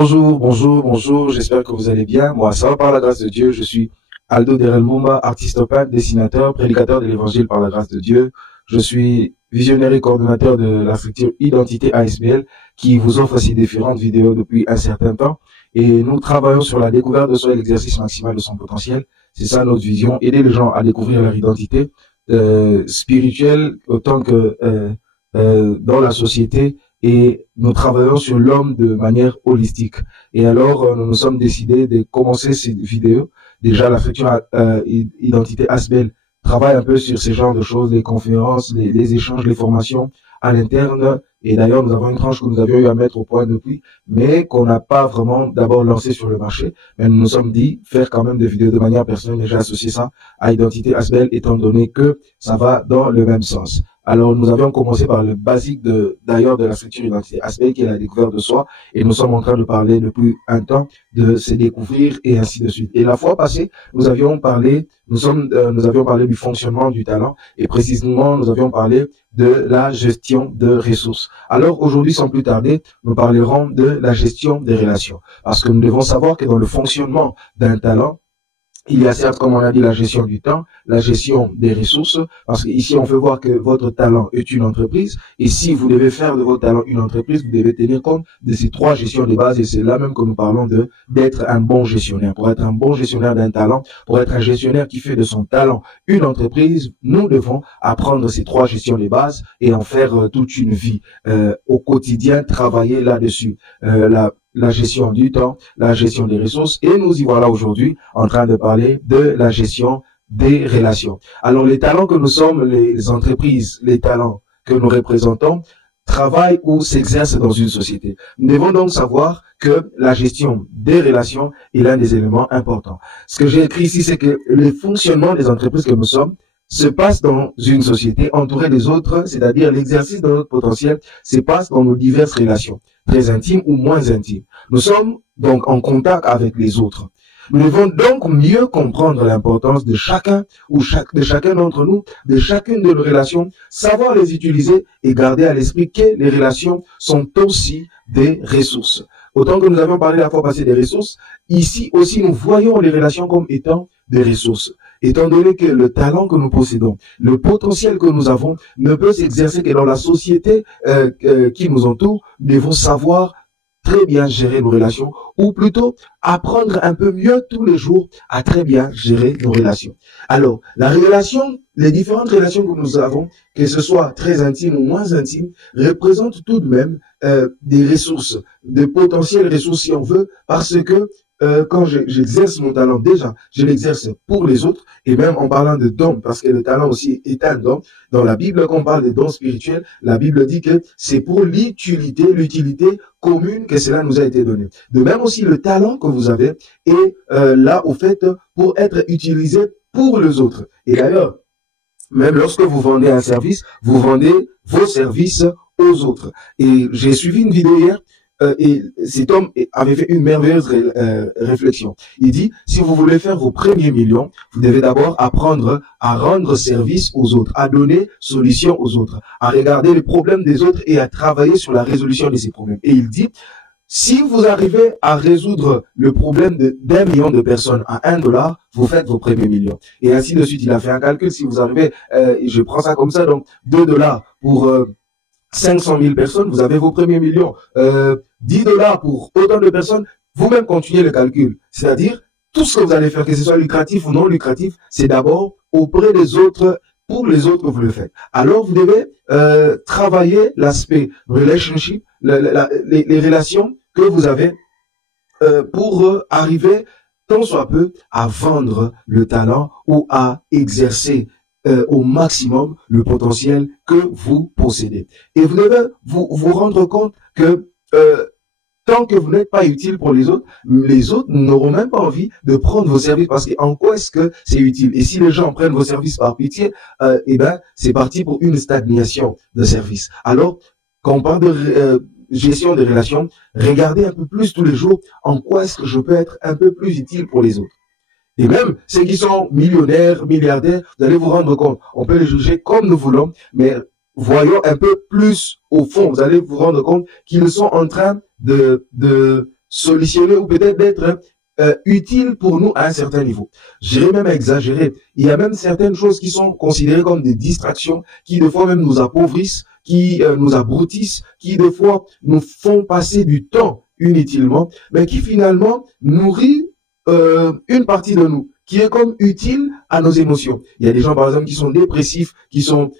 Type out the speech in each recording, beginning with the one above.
Bonjour, bonjour, bonjour, j'espère que vous allez bien. Moi, ça va par la grâce de Dieu. Je suis Aldo Derelmumba, artiste peintre, dessinateur, prédicateur de l'évangile par la grâce de Dieu. Je suis visionnaire et coordonnateur de la structure Identité ASBL qui vous offre ces différentes vidéos depuis un certain temps. Et nous travaillons sur la découverte de soi et l'exercice maximal de son potentiel. C'est ça notre vision, aider les gens à découvrir leur identité spirituelle autant que dans la société, et nous travaillons sur l'homme de manière holistique. Et alors, nous nous sommes décidés de commencer ces vidéos. Déjà, la structure Identité ASBL travaille un peu sur ce genre de choses, les conférences, les échanges, les formations à l'interne. Et d'ailleurs, nous avons une tranche que nous avions eu à mettre au point depuis, mais qu'on n'a pas vraiment d'abord lancé sur le marché. Mais nous nous sommes dit faire quand même des vidéos de manière personnelle, et j'ai associé ça à Identité ASBL, étant donné que ça va dans le même sens. Alors, nous avions commencé par le basique d'ailleurs de la structure Identité ASBL, qui est la découverte de soi, et nous sommes en train de parler depuis un temps de se découvrir et ainsi de suite. Et la fois passée, nous avions parlé du fonctionnement du talent, et précisément, nous avions parlé de la gestion de ressources. Alors, aujourd'hui, sans plus tarder, nous parlerons de la gestion des relations, parce que nous devons savoir que dans le fonctionnement d'un talent, il y a certes, comme on a dit, la gestion du temps, la gestion des ressources, parce qu'ici, on peut voir que votre talent est une entreprise, et si vous devez faire de votre talent une entreprise, vous devez tenir compte de ces trois gestions de base, et c'est là même que nous parlons d'être un bon gestionnaire. Pour être un bon gestionnaire d'un talent, pour être un gestionnaire qui fait de son talent une entreprise, nous devons apprendre ces trois gestions de base et en faire toute une vie. Au quotidien, travailler là-dessus. La gestion du temps, la gestion des ressources, et nous y voilà aujourd'hui en train de parler de la gestion des relations. Alors, les talents que nous sommes, les entreprises, les talents que nous représentons, travaillent ou s'exercent dans une société. Nous devons donc savoir que la gestion des relations est l'un des éléments importants. Ce que j'ai écrit ici, c'est que le fonctionnement des entreprises que nous sommes se passe dans une société entourée des autres, c'est-à-dire l'exercice de notre potentiel se passe dans nos diverses relations, très intimes ou moins intimes. Nous sommes donc en contact avec les autres. Nous devons donc mieux comprendre l'importance de chacun de chacun d'entre nous, de chacune de nos relations, savoir les utiliser et garder à l'esprit que les relations sont aussi des ressources. Autant que nous avions parlé la fois passée des ressources, ici aussi nous voyons les relations comme étant des ressources. Étant donné que le talent que nous possédons, le potentiel que nous avons ne peut s'exercer que dans la société qui nous entoure, nous devons savoir très bien gérer nos relations, ou plutôt apprendre un peu mieux tous les jours à très bien gérer nos relations. Alors, la relation, les différentes relations que nous avons, que ce soit très intime ou moins intime, représentent tout de même des ressources, des potentielles ressources si on veut, parce que quand j'exerce mon talent, déjà, je l'exerce pour les autres, et même en parlant de dons, parce que le talent aussi est un don. Dans la Bible, quand on parle de dons spirituels, la Bible dit que c'est pour l'utilité commune que cela nous a été donné. De même aussi, le talent que vous avez est là, au fait, pour être utilisé pour les autres. Et d'ailleurs, même lorsque vous vendez un service, vous vendez vos services aux autres. Et j'ai suivi une vidéo hier, et cet homme avait fait une merveilleuse réflexion. Il dit, si vous voulez faire vos premiers millions, vous devez d'abord apprendre à rendre service aux autres, à donner solution aux autres, à regarder les problèmes des autres et à travailler sur la résolution de ces problèmes. Et il dit, si vous arrivez à résoudre le problème d'un million de personnes à $1, vous faites vos premiers millions. Et ainsi de suite, il a fait un calcul. Si vous arrivez, je prends ça comme ça, donc $2 pour 500 000 personnes, vous avez vos premiers millions. $10 pour autant de personnes, vous-même continuez le calcul. C'est-à-dire, tout ce que vous allez faire, que ce soit lucratif ou non lucratif, c'est d'abord auprès des autres, pour les autres que vous le faites. Alors, vous devez travailler l'aspect relationship, les relations que vous avez pour arriver, tant soit peu, à vendre le talent ou à exercer au maximum le potentiel que vous possédez. Et vous devez vous rendre compte que tant que vous n'êtes pas utile pour les autres n'auront même pas envie de prendre vos services, parce qu'en quoi est-ce que c'est utile? Et si les gens prennent vos services par pitié, eh ben c'est parti pour une stagnation de services. Alors, quand on parle de gestion des relations, regardez un peu plus tous les jours en quoi est-ce que je peux être un peu plus utile pour les autres. Et même ceux qui sont millionnaires, milliardaires, vous allez vous rendre compte, on peut les juger comme nous voulons, mais voyons un peu plus au fond, vous allez vous rendre compte qu'ils sont en train de solutionner ou peut-être d'être utile pour nous à un certain niveau. J'irais même exagérer. Il y a même certaines choses qui sont considérées comme des distractions, qui des fois même nous appauvrissent, qui nous abrutissent, qui des fois nous font passer du temps inutilement, mais qui finalement nourrit une partie de nous, qui est comme utile à nos émotions. Il y a des gens, par exemple, qui sont dépressifs, qui sont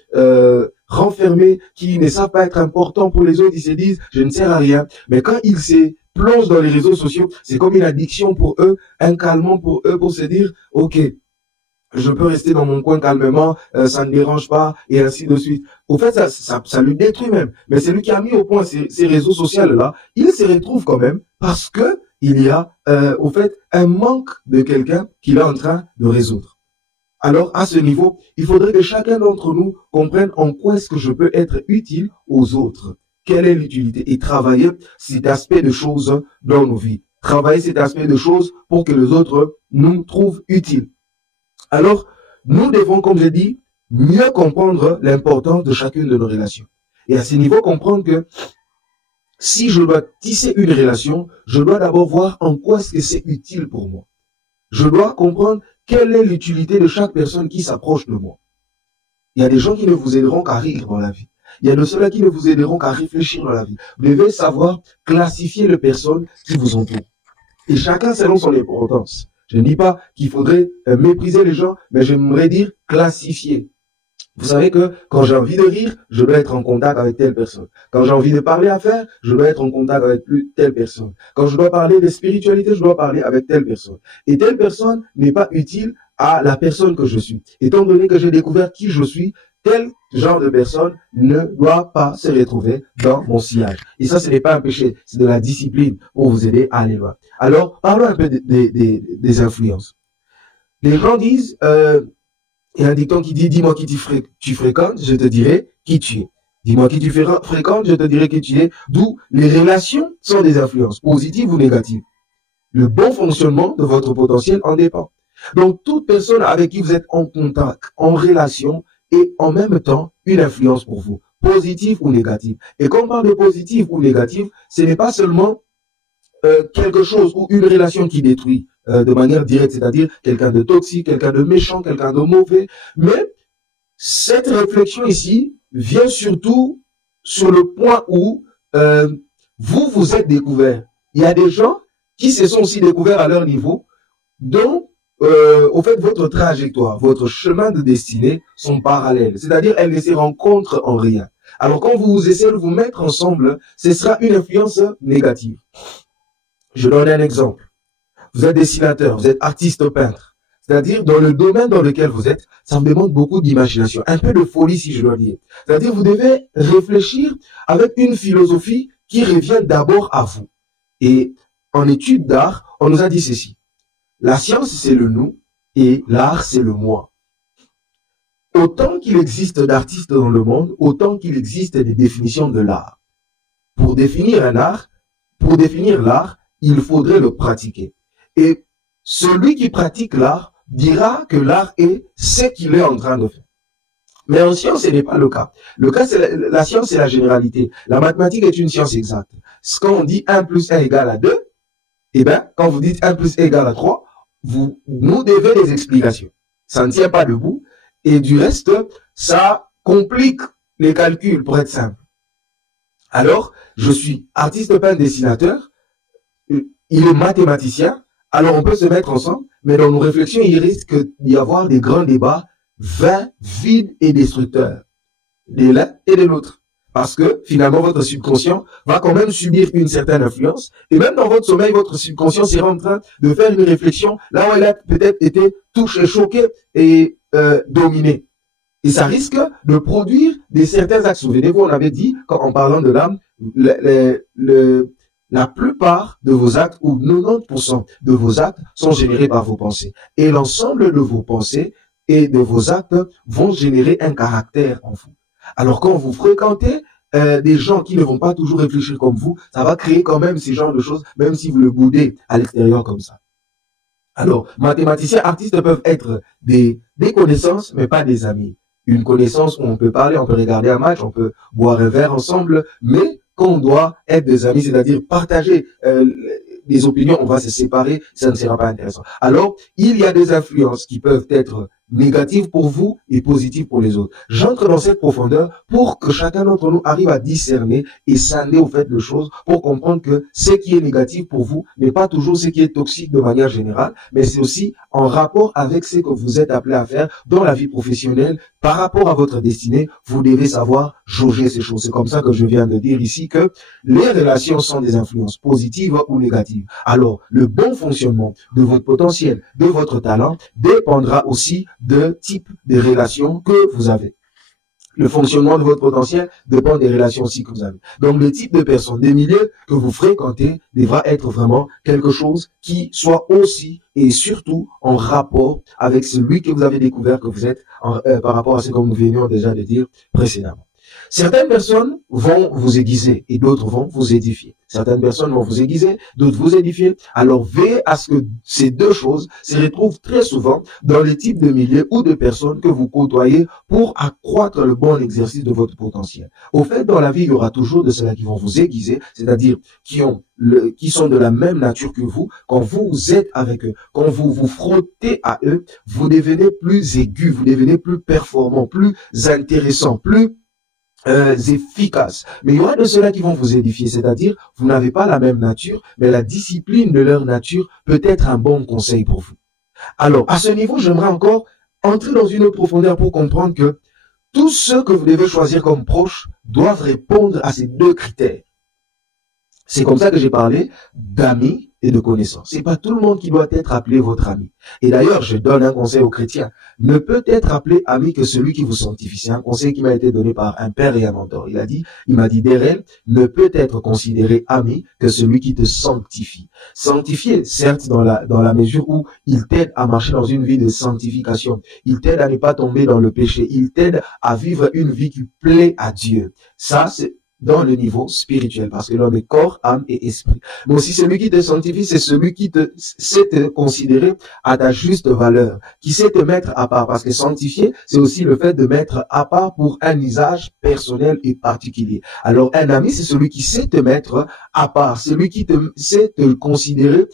renfermés, qui ne savent pas être importants pour les autres, ils se disent, je ne sers à rien. Mais quand ils se plongent dans les réseaux sociaux, c'est comme une addiction pour eux, un calmant pour eux, pour se dire, ok, je peux rester dans mon coin calmement, ça ne dérange pas, et ainsi de suite. Au fait, ça lui détruit même. Mais c'est lui qui a mis au point ces réseaux sociaux-là, il se retrouve quand même parce que il y a, au fait, un manque de quelqu'un qu'il est en train de résoudre. Alors, à ce niveau, il faudrait que chacun d'entre nous comprenne en quoi est-ce que je peux être utile aux autres. Quelle est l'utilité? Et travailler cet aspect de choses dans nos vies. Travailler cet aspect de choses pour que les autres nous trouvent utiles. Alors, nous devons, comme je dis, mieux comprendre l'importance de chacune de nos relations. Et à ce niveau, comprendre que si je dois tisser une relation, je dois d'abord voir en quoi est-ce que c'est utile pour moi. Je dois comprendre quelle est l'utilité de chaque personne qui s'approche de moi. Il y a des gens qui ne vous aideront qu'à rire dans la vie. Il y a de ceux-là qui ne vous aideront qu'à réfléchir dans la vie. Vous devez savoir classifier les personnes qui vous entourent. Et chacun selon son importance. Je ne dis pas qu'il faudrait mépriser les gens, mais j'aimerais dire classifier. Vous savez que quand j'ai envie de rire, je dois être en contact avec telle personne. Quand j'ai envie de parler affaires, je dois être en contact avec telle personne. Quand je dois parler de spiritualité, je dois parler avec telle personne. Et telle personne n'est pas utile à la personne que je suis. Étant donné que j'ai découvert qui je suis, tel genre de personne ne doit pas se retrouver dans mon sillage. Et ça, ce n'est pas un péché, c'est de la discipline pour vous aider à aller loin. Alors, parlons un peu des influences. Les gens disent, il y a un dicton qui dit, dis-moi qui tu fréquentes, je te dirai qui tu es. Dis-moi qui tu fréquentes, je te dirai qui tu es. D'où les relations sont des influences, positives ou négatives. Le bon fonctionnement de votre potentiel en dépend. Donc, toute personne avec qui vous êtes en contact, en relation, et en même temps une influence pour vous, positive ou négative. Et quand on parle de positive ou négative, ce n'est pas seulement quelque chose ou une relation qui détruit de manière directe, c'est-à-dire quelqu'un de toxique, quelqu'un de méchant, quelqu'un de mauvais, mais cette réflexion ici vient surtout sur le point où vous êtes découvert. Il y a des gens qui se sont aussi découverts à leur niveau, dont au fait, votre trajectoire, votre chemin de destinée sont parallèles. C'est-à-dire, elles ne se rencontrent en rien. Alors, quand vous essayez de vous mettre ensemble, ce sera une influence négative. Je donne un exemple. Vous êtes dessinateur, vous êtes artiste peintre. C'est-à-dire, dans le domaine dans lequel vous êtes, ça me demande beaucoup d'imagination, un peu de folie si je dois dire. C'est-à-dire, vous devez réfléchir avec une philosophie qui revient d'abord à vous. Et en études d'art, on nous a dit ceci. La science, c'est le nous et l'art, c'est le moi. Autant qu'il existe d'artistes dans le monde, autant qu'il existe des définitions de l'art. Pour définir un art, pour définir l'art, il faudrait le pratiquer. Et celui qui pratique l'art dira que l'art est ce qu'il est en train de faire. Mais en science, ce n'est pas le cas. Le cas, c'est la science, c'est la généralité. La mathématique est une science exacte. Quand on dit 1 plus 1 égale à 2, eh bien, quand vous dites 1 plus 1 égale à 3, vous nous devez des explications. Ça ne tient pas debout. Et du reste, ça complique les calculs pour être simple. Alors, je suis artiste peintre dessinateur, il est mathématicien, alors on peut se mettre ensemble, mais dans nos réflexions, il risque d'y avoir des grands débats vains, vides et destructeurs, de l'un et de l'autre. Parce que finalement, votre subconscient va quand même subir une certaine influence. Et même dans votre sommeil, votre subconscient sera en train de faire une réflexion là où elle a peut-être été touchée, choquée et dominée. Et ça risque de produire des certains actes. Souvenez-vous, on avait dit, en parlant de l'âme, la plupart de vos actes, ou 90% de vos actes, sont générés par vos pensées. Et l'ensemble de vos pensées et de vos actes vont générer un caractère en vous. Alors quand vous fréquentez des gens qui ne vont pas toujours réfléchir comme vous, ça va créer quand même ce genre de choses, même si vous le boudez à l'extérieur comme ça. Alors, mathématiciens, artistes peuvent être des connaissances, mais pas des amis. Une connaissance où on peut parler, on peut regarder un match, on peut boire un verre ensemble, mais quand on doit être des amis, c'est-à-dire partager des opinions, on va se séparer, ça ne sera pas intéressant. Alors, il y a des influences qui peuvent être négatives pour vous et positives pour les autres. J'entre dans cette profondeur pour que chacun d'entre nous arrive à discerner et scinder au fait de choses pour comprendre que ce qui est négatif pour vous n'est pas toujours ce qui est toxique de manière générale, mais c'est aussi en rapport avec ce que vous êtes appelé à faire dans la vie professionnelle par rapport à votre destinée. Vous devez savoir jauger ces choses. C'est comme ça que je viens de dire ici que les relations sont des influences positives ou négatives. Alors, le bon fonctionnement de votre potentiel, de votre talent, dépendra aussi de type de relations que vous avez. Le fonctionnement de votre potentiel dépend des relations aussi que vous avez. Donc, le type de personnes, des milieux que vous fréquentez devra être vraiment quelque chose qui soit aussi et surtout en rapport avec celui que vous avez découvert que vous êtes par rapport à ce que nous venions déjà de dire précédemment. Certaines personnes vont vous aiguiser et d'autres vont vous édifier. Certaines personnes vont vous aiguiser, d'autres vous édifier. Alors, veillez à ce que ces deux choses se retrouvent très souvent dans les types de milieux ou de personnes que vous côtoyez pour accroître le bon exercice de votre potentiel. Au fait, dans la vie, il y aura toujours de ceux-là qui vont vous aiguiser, c'est-à-dire qui sont de la même nature que vous. Quand vous êtes avec eux, quand vous vous frottez à eux, vous devenez plus aigu, vous devenez plus performant, plus intéressant, plus efficaces. Mais il y aura de ceux-là qui vont vous édifier, c'est-à-dire vous n'avez pas la même nature, mais la discipline de leur nature peut être un bon conseil pour vous. Alors, à ce niveau, j'aimerais encore entrer dans une autre profondeur pour comprendre que tous ceux que vous devez choisir comme proches doivent répondre à ces deux critères. C'est comme ça que j'ai parlé d'amis et de connaissances. C'est pas tout le monde qui doit être appelé votre ami. Et d'ailleurs, je donne un conseil aux chrétiens. Ne peut être appelé ami que celui qui vous sanctifie. C'est un conseil qui m'a été donné par un père et un mentor. Il m'a dit, Derel, ne peut être considéré ami que celui qui te sanctifie. Sanctifié, certes, dans la mesure où il t'aide à marcher dans une vie de sanctification. Il t'aide à ne pas tomber dans le péché. Il t'aide à vivre une vie qui plaît à Dieu. Ça, c'est dans le niveau spirituel, parce que l'homme est corps, âme et esprit. Mais aussi celui qui te sanctifie, c'est celui qui sait te considérer à ta juste valeur, qui sait te mettre à part, parce que sanctifier, c'est aussi le fait de mettre à part pour un usage personnel et particulier. Alors un ami, c'est celui qui sait te mettre à part, celui qui sait te considérer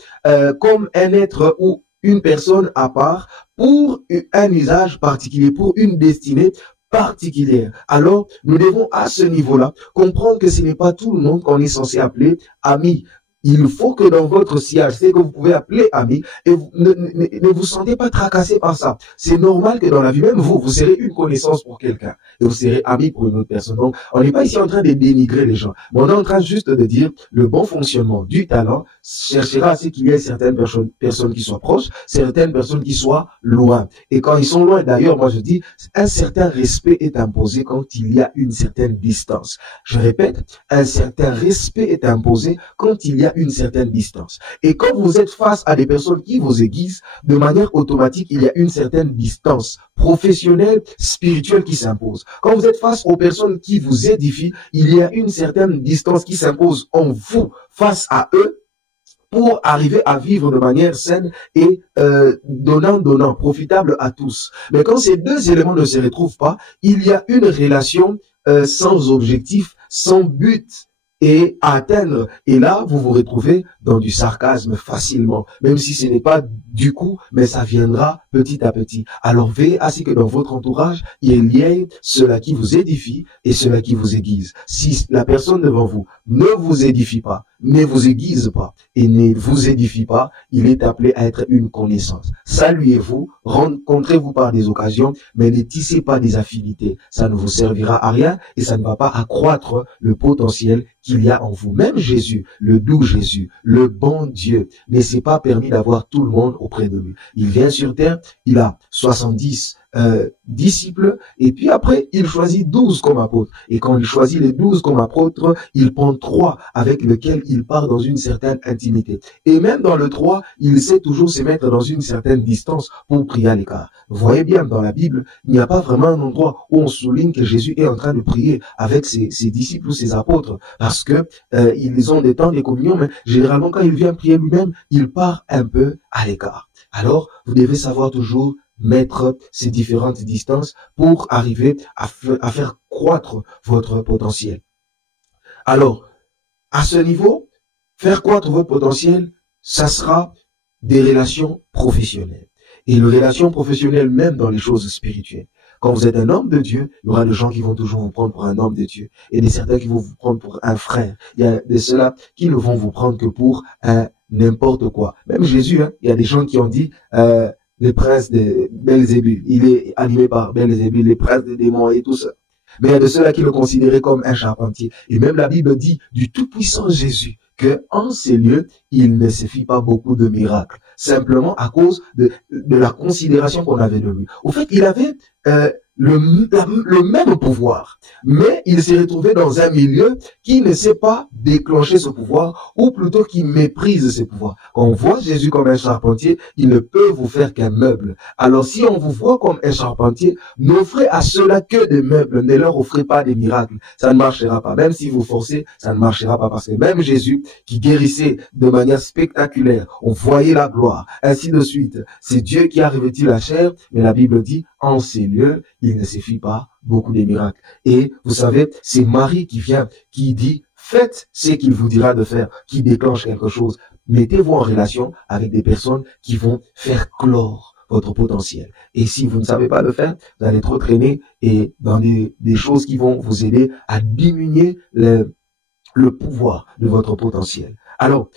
comme un être ou une personne à part pour un usage particulier, pour une destinée particulière. Alors, nous devons à ce niveau-là comprendre que ce n'est pas tout le monde qu'on est censé appeler ami. Il faut que dans votre sillage, c'est que vous pouvez appeler ami et vous, ne vous sentez pas tracassé par ça. C'est normal que dans la vie, même vous serez une connaissance pour quelqu'un et vous serez ami pour une autre personne. Donc, on n'est pas ici en train de dénigrer les gens, mais on est en train juste de dire le bon fonctionnement du talent cherchera à ce qu'il y ait certaines personnes qui soient proches, certaines personnes qui soient loin. Et quand ils sont loin, d'ailleurs, moi je dis, un certain respect est imposé quand il y a une certaine distance. Je répète, un certain respect est imposé quand il y a une certaine distance. Et quand vous êtes face à des personnes qui vous aiguisent, de manière automatique, il y a une certaine distance professionnelle, spirituelle qui s'impose. Quand vous êtes face aux personnes qui vous édifient, il y a une certaine distance qui s'impose en vous face à eux pour arriver à vivre de manière saine et donnant, profitable à tous. Mais quand ces deux éléments ne se retrouvent pas, il y a une relation sans objectif, sans but et à atteindre. Et là, vous vous retrouvez dans du sarcasme facilement, même si ce n'est pas du coup, mais ça viendra petit à petit. Alors veillez à ce que dans votre entourage, il y ait cela qui vous édifie et cela qui vous aiguise. Si la personne devant vous ne vous édifie pas, ne vous aiguise pas et ne vous édifie pas, il est appelé à être une connaissance. Saluez-vous, rencontrez-vous par des occasions, mais ne tissez pas des affinités. Ça ne vous servira à rien et ça ne va pas accroître le potentiel qu'il y a en vous. Même Jésus, le doux Jésus, le bon Dieu, ne s'est pas permis d'avoir tout le monde auprès de lui. Il vient sur terre, il a 70 disciples, et puis après, il choisit 12 comme apôtres. Et quand il choisit les 12 comme apôtres, il prend 3 avec lesquels il part dans une certaine intimité. Et même dans le 3, il sait toujours se mettre dans une certaine distance pour prier à l'écart. Vous voyez bien, dans la Bible, il n'y a pas vraiment un endroit où on souligne que Jésus est en train de prier avec ses disciples ou ses apôtres, parce que ils ont des temps de communion, mais généralement, quand il vient prier lui-même, il part un peu à l'écart. Alors, vous devez savoir toujours mettre ces différentes distances pour arriver à faire croître votre potentiel. Alors, à ce niveau, faire croître votre potentiel ça sera des relations professionnelles. Et les relations professionnelles, même dans les choses spirituelles. Quand vous êtes un homme de Dieu, il y aura des gens qui vont toujours vous prendre pour un homme de Dieu. Et des certains qui vont vous prendre pour un frère. Il y a de ceux-là qui ne vont vous prendre que pour un n'importe quoi. Même Jésus, hein, il y a des gens qui ont dit, le prince de Belzébul, il est animé par Belzébul, les princes des démons et tout ça. Mais il y a de ceux-là qui le considéraient comme un charpentier. Et même la Bible dit du tout-puissant Jésus que en ces lieux, il ne se fit pas beaucoup de miracles. Simplement à cause de la considération qu'on avait de lui. Au fait, il avait le même pouvoir, mais il s'est retrouvé dans un milieu qui ne sait pas déclencher ce pouvoir, ou plutôt qui méprise ce pouvoir. Quand on voit Jésus comme un charpentier, il ne peut vous faire qu'un meuble. Alors si on vous voit comme un charpentier, n'offrez à ceux-là que des meubles, ne leur offrez pas des miracles. Ça ne marchera pas. Même si vous forcez, ça ne marchera pas, parce que même Jésus, qui guérissait de manière spectaculaire, on voyait la gloire, ainsi de suite. C'est Dieu qui a revêtu la chair, mais la Bible dit, en ces lieux, il ne se fit pas beaucoup de miracles. Et vous savez, c'est Marie qui vient, qui dit, faites ce qu'il vous dira de faire, qui déclenche quelque chose. Mettez-vous en relation avec des personnes qui vont faire clore votre potentiel. Et si vous ne savez pas le faire, vous allez trop traîner et dans des choses qui vont vous aider à diminuer le pouvoir de votre potentiel. Alors,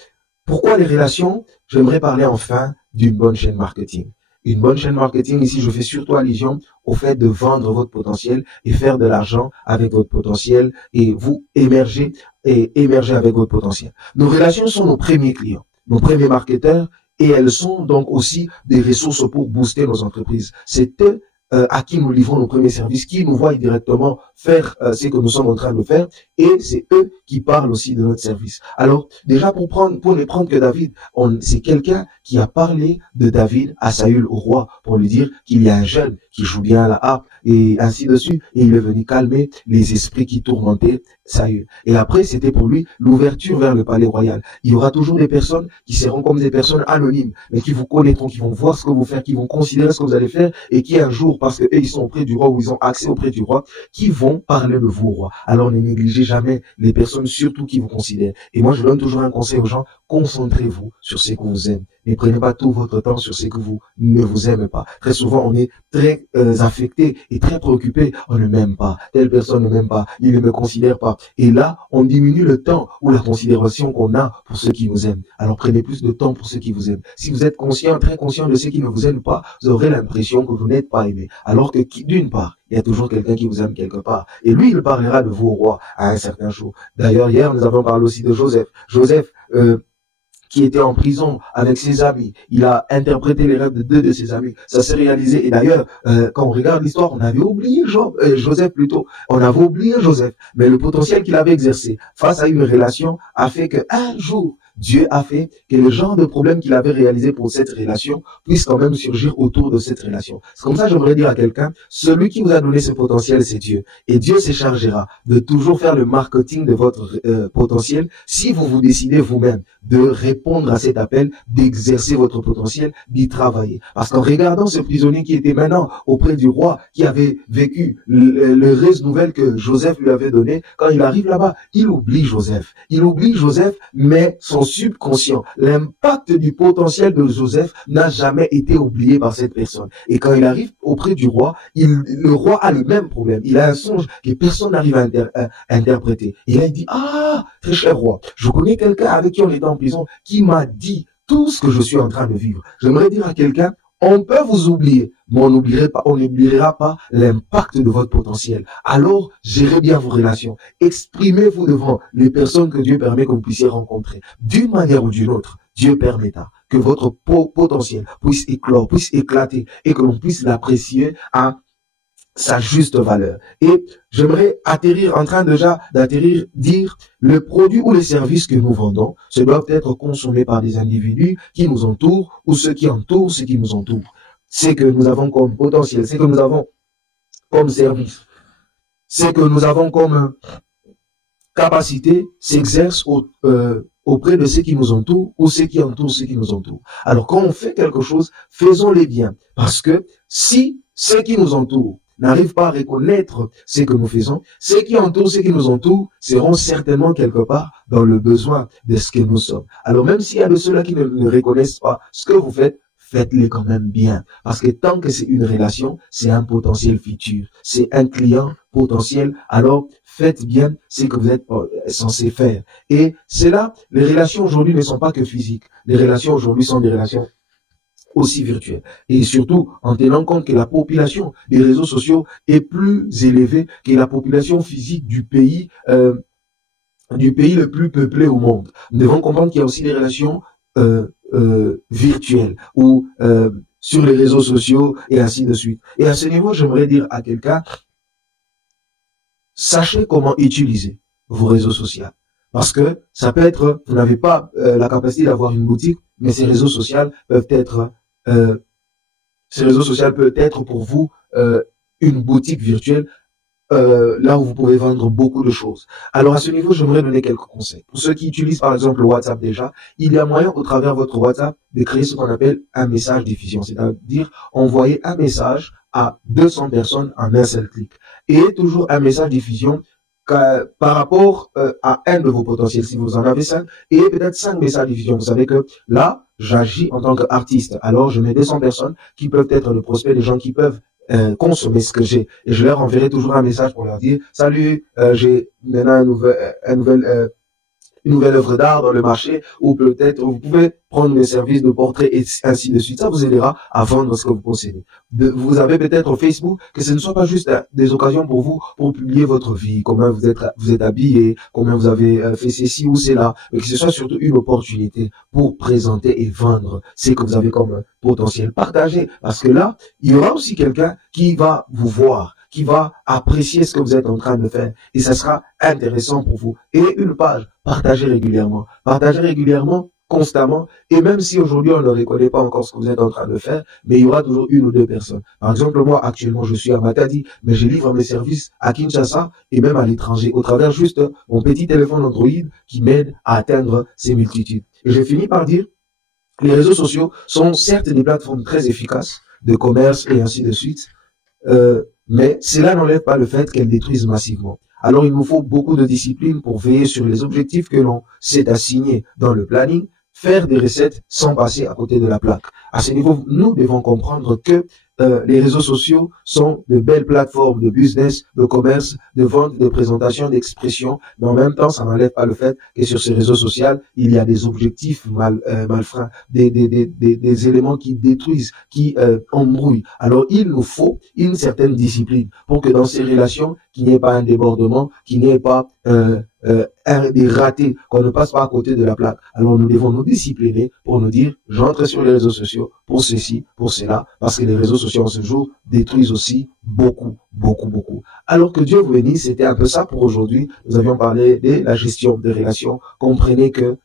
pourquoi les relations? J'aimerais parler enfin d'une bonne chaîne marketing. Une bonne chaîne marketing, ici, je fais surtout allusion au fait de vendre votre potentiel et faire de l'argent avec votre potentiel et vous émerger avec votre potentiel. Nos relations sont nos premiers clients, nos premiers marketeurs et elles sont donc aussi des ressources pour booster nos entreprises. C'est eux à qui nous livrons nos premiers services, qui nous voient directement faire ce que nous sommes en train de faire, et c'est eux qui parlent aussi de notre service. Alors, déjà pour ne prendre que David, c'est quelqu'un qui a parlé de David à Saül, au roi, pour lui dire qu'il y a un jeune qui joue bien à la harpe, et ainsi de suite, et il est venu calmer les esprits qui tourmentaient Saül. Et après, c'était pour lui l'ouverture vers le palais royal. Il y aura toujours des personnes qui seront comme des personnes anonymes, mais qui vous connaîtront, qui vont voir ce que vous faites, qui vont considérer ce que vous allez faire, et qui un jour, parce que eux, ils sont auprès du roi, ou ils ont accès auprès du roi, qui vont parler de vous au roi. Alors ne négligez jamais les personnes, surtout qui vous considèrent. Et moi, je donne toujours un conseil aux gens, concentrez-vous sur ce que vous aimez. Ne prenez pas tout votre temps sur ce que vous ne vous aimez pas. Très souvent, on est très affecté et très préoccupé. On ne m'aime pas. Telle personne ne m'aime pas. Il ne me considère pas. Et là, on diminue le temps ou la considération qu'on a pour ceux qui nous aiment. Alors prenez plus de temps pour ceux qui vous aiment. Si vous êtes conscient, très conscient de ceux qui ne vous aiment pas, vous aurez l'impression que vous n'êtes pas aimé. Alors que d'une part, il y a toujours quelqu'un qui vous aime quelque part. Et lui, il parlera de vous au roi à un certain jour. D'ailleurs, hier, nous avons parlé aussi de Joseph. Joseph, qui était en prison avec ses amis. Il a interprété les rêves de 2 de ses amis. Ça s'est réalisé. Et d'ailleurs, quand on regarde l'histoire, on avait oublié Joseph plutôt. On avait oublié Joseph. Mais le potentiel qu'il avait exercé face à une relation a fait qu'un jour, Dieu a fait que le genre de problème qu'il avait réalisé pour cette relation puisse quand même surgir autour de cette relation. C'est comme ça, j'aimerais dire à quelqu'un, celui qui vous a donné ce potentiel, c'est Dieu. Et Dieu se chargera de toujours faire le marketing de votre potentiel si vous vous décidez vous-même de répondre à cet appel, d'exercer votre potentiel, d'y travailler. Parce qu'en regardant ce prisonnier qui était maintenant auprès du roi, qui avait vécu le reste nouvelle que Joseph lui avait donné, quand il arrive là-bas, il oublie Joseph. Il oublie Joseph, mais son subconscient, l'impact du potentiel de Joseph n'a jamais été oublié par cette personne. Et quand il arrive auprès du roi, le roi a le même problème. Il a un songe que personne n'arrive à interpréter. Et là, il dit, ah, très cher roi, je connais quelqu'un avec qui on était en prison qui m'a dit tout ce que je suis en train de vivre. J'aimerais dire à quelqu'un, on peut vous oublier, mais on n'oubliera pas l'impact de votre potentiel. Alors, gérez bien vos relations. Exprimez-vous devant les personnes que Dieu permet que vous puissiez rencontrer. D'une manière ou d'une autre, Dieu permettra que votre potentiel puisse éclore, puisse éclater et que l'on puisse l'apprécier à sa juste valeur. Et j'aimerais dire, le produit ou les services que nous vendons, ce doivent être consommés par des individus qui nous entourent ou ceux qui entourent ceux qui nous entourent. C'est que nous avons comme potentiel, c'est que nous avons comme service, c'est que nous avons comme capacité s'exerce auprès de ceux qui nous entourent ou ceux qui entourent ceux qui nous entourent. Alors quand on fait quelque chose, faisons-les bien. Parce que si ceux qui nous entourent n'arrivent pas à reconnaître ce que nous faisons, ceux qui nous entourent, seront certainement quelque part dans le besoin de ce que nous sommes. Alors même s'il y a de ceux-là qui ne reconnaissent pas ce que vous faites, faites-les quand même bien. Parce que tant que c'est une relation, c'est un potentiel futur. C'est un client potentiel. Alors, faites bien ce que vous êtes censé faire. Et c'est là, les relations aujourd'hui ne sont pas que physiques. Les relations aujourd'hui sont des relations aussi virtuelles. Et surtout, en tenant compte que la population des réseaux sociaux est plus élevée que la population physique du pays le plus peuplé au monde. Nous devons comprendre qu'il y a aussi des relations virtuelles ou sur les réseaux sociaux et ainsi de suite. Et à ce niveau, j'aimerais dire à quelqu'un, sachez comment utiliser vos réseaux sociaux. Parce que ça peut être, vous n'avez pas la capacité d'avoir une boutique, mais ces réseaux sociaux peuvent être pour vous une boutique virtuelle là où vous pouvez vendre beaucoup de choses. Alors à ce niveau, j'aimerais donner quelques conseils. Pour ceux qui utilisent par exemple le WhatsApp déjà, il y a moyen au travers de votre WhatsApp de créer ce qu'on appelle un message diffusion, c'est-à-dire envoyer un message à 200 personnes en un seul clic. Et toujours un message diffusion par rapport à un de vos potentiels, si vous en avez 5, et peut-être 5 messages diffusion. Vous savez que là, j'agis en tant qu'artiste. Alors je mets 200 personnes qui peuvent être le prospect, des gens qui peuvent consommer ce que j'ai, et je leur enverrai toujours un message pour leur dire salut, j'ai maintenant une nouvelle œuvre d'art dans le marché, ou peut-être vous pouvez prendre mes services de portrait et ainsi de suite. Ça vous aidera à vendre ce que vous possédez. Vous avez peut-être Facebook, que ce ne soit pas juste des occasions pour vous pour publier votre vie, comment vous êtes habillé, comment vous avez fait ceci ou cela, mais que ce soit surtout une opportunité pour présenter et vendre ce que vous avez comme potentiel. Partagez, parce que là, il y aura aussi quelqu'un qui va vous voir, qui va apprécier ce que vous êtes en train de faire, et ça sera intéressant pour vous. Et une page, partagez régulièrement, constamment, et même si aujourd'hui on ne reconnaît pas encore ce que vous êtes en train de faire, mais il y aura toujours une ou deux personnes. Par exemple, moi actuellement je suis à Matadi, mais je livre mes services à Kinshasa et même à l'étranger, au travers juste mon petit téléphone Android qui m'aide à atteindre ces multitudes. Et je finis par dire, les réseaux sociaux sont certes des plateformes très efficaces de commerce et ainsi de suite, mais cela n'enlève pas le fait qu'elles détruisent massivement. Alors il nous faut beaucoup de discipline pour veiller sur les objectifs que l'on s'est assignés dans le planning, faire des recettes sans passer à côté de la plaque. À ce niveau, nous devons comprendre que les réseaux sociaux sont de belles plateformes de business, de commerce, de vente, de présentation, d'expression, mais en même temps, ça n'enlève pas le fait que sur ces réseaux sociaux, il y a des objectifs malfrats, des éléments qui détruisent, qui embrouillent. Alors, il nous faut une certaine discipline pour que dans ces relations, qu'il n'y ait pas un débordement, qu'il n'y ait pas des ratés, qu'on ne passe pas à côté de la plaque. Alors nous devons nous discipliner pour nous dire, j'entre sur les réseaux sociaux pour ceci, pour cela, parce que les réseaux sociaux en ce jour détruisent aussi beaucoup. Alors que Dieu vous bénisse, c'était un peu ça pour aujourd'hui. Nous avions parlé de la gestion des relations. Comprenez que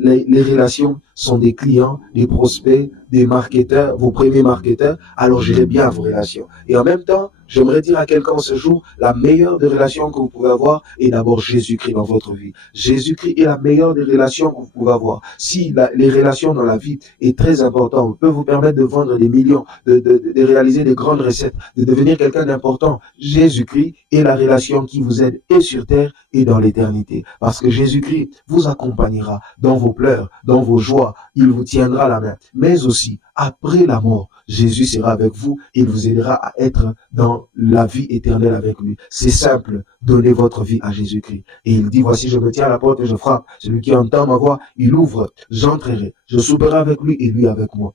les relations sont des clients, des prospects, des marketeurs, vos premiers marketeurs. Alors gérez bien vos relations. Et en même temps, j'aimerais dire à quelqu'un ce jour, la meilleure des relations que vous pouvez avoir est d'abord Jésus-Christ dans votre vie. Jésus-Christ est la meilleure des relations que vous pouvez avoir. Si les relations dans la vie est très important, peut vous permettre de vendre des millions, de réaliser des grandes recettes, de devenir quelqu'un d'important, Jésus-Christ est la relation qui vous aide et sur terre et dans l'éternité. Parce que Jésus-Christ vous accompagnera dans vos pleurs, dans vos joies, il vous tiendra la main. Mais aussi, après la mort, Jésus sera avec vous et il vous aidera à être dans la vie éternelle avec lui. C'est simple, donnez votre vie à Jésus-Christ. Et il dit, voici, je me tiens à la porte et je frappe. Celui qui entend ma voix, il ouvre, j'entrerai, je souperai avec lui et lui avec moi.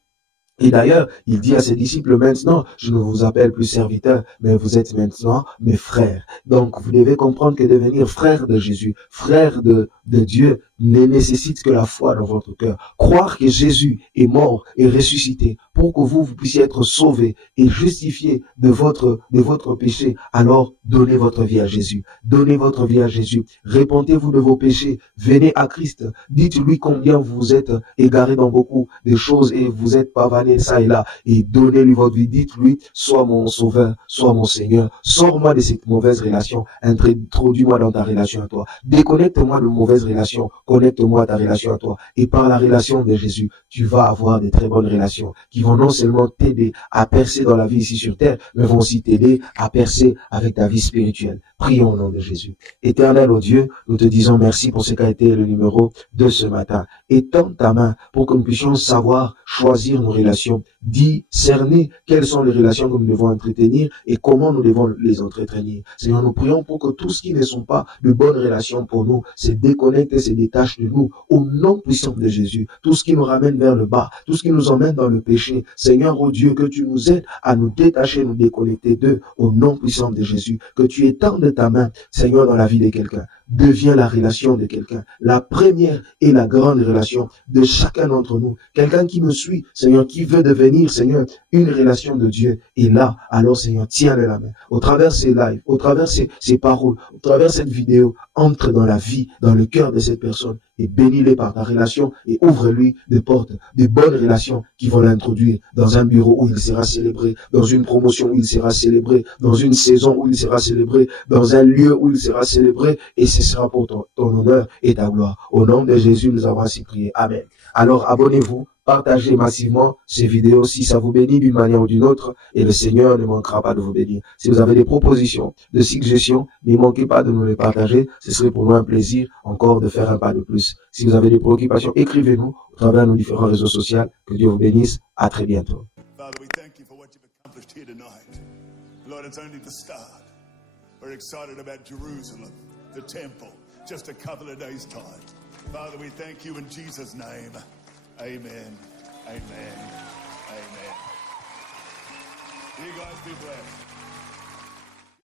Et d'ailleurs, il dit à ses disciples, maintenant, je ne vous appelle plus serviteurs, mais vous êtes maintenant mes frères. Donc, vous devez comprendre que devenir frère de Jésus, frère de Dieu, ne nécessite que la foi dans votre cœur. Croire que Jésus est mort et ressuscité pour que vous puissiez être sauvés et justifiés de votre péché. Alors, donnez votre vie à Jésus. Donnez votre vie à Jésus. Répentez-vous de vos péchés. Venez à Christ. Dites-lui combien vous êtes égarés dans beaucoup de choses et vous êtes pavané ça et là. Et donnez-lui votre vie. Dites-lui, sois mon sauveur, sois mon Seigneur. Sors-moi de cette mauvaise relation. Introduis-moi dans ta relation à toi. Déconnecte-moi de mauvaises relations. connecte-moi à ta relation à toi. Et par la relation de Jésus, tu vas avoir de très bonnes relations qui vont non seulement t'aider à percer dans la vie ici sur terre, mais vont aussi t'aider à percer avec ta vie spirituelle. Prions au nom de Jésus. Éternel, oh Dieu, nous te disons merci pour ce qu'a été le numéro de ce matin. Étends ta main pour que nous puissions savoir choisir nos relations, discerner quelles sont les relations que nous devons entretenir et comment nous devons les entretenir. Seigneur, nous prions pour que tout ce qui ne sont pas de bonnes relations pour nous se déconnecte et se détache de nous au nom puissant de Jésus. Tout ce qui nous ramène vers le bas, tout ce qui nous emmène dans le péché. Seigneur, oh Dieu, que tu nous aides à nous détacher, nous déconnecter d'eux au nom puissant de Jésus. Que tu étendes ta main, Seigneur, dans la vie de quelqu'un. Deviens la relation de quelqu'un, la première et la grande relation de chacun d'entre nous. Quelqu'un qui me suit, Seigneur, qui veut devenir, Seigneur, une relation de Dieu. Et là, alors, Seigneur, tiens-le la main. Au travers ces lives, au travers ces paroles, au travers cette vidéo, entre dans la vie, dans le cœur de cette personne et bénis-les par ta relation et ouvre-lui des portes, des bonnes relations qui vont l'introduire dans un bureau où il sera célébré, dans une promotion où il sera célébré, dans une saison où il sera célébré, dans un lieu où il sera célébré, et ce sera pour ton honneur et ta gloire. Au nom de Jésus, nous avons ainsi prié. Amen. Alors, abonnez-vous, partagez massivement ces vidéos si ça vous bénit d'une manière ou d'une autre, et le Seigneur ne manquera pas de vous bénir. Si vous avez des propositions, de suggestions, ne manquez pas de nous les partager. Ce serait pour nous un plaisir encore de faire un pas de plus. Si vous avez des préoccupations, écrivez-nous au travers de nos différents réseaux sociaux. Que Dieu vous bénisse. À très bientôt. Father, we thank you for what you've accomplished here tonight. Lord, it's only the start. We're excited about Jerusalem, the temple, just a couple of days' time. Father, we thank you in Jesus' name. Amen. Amen. Amen. You guys be blessed.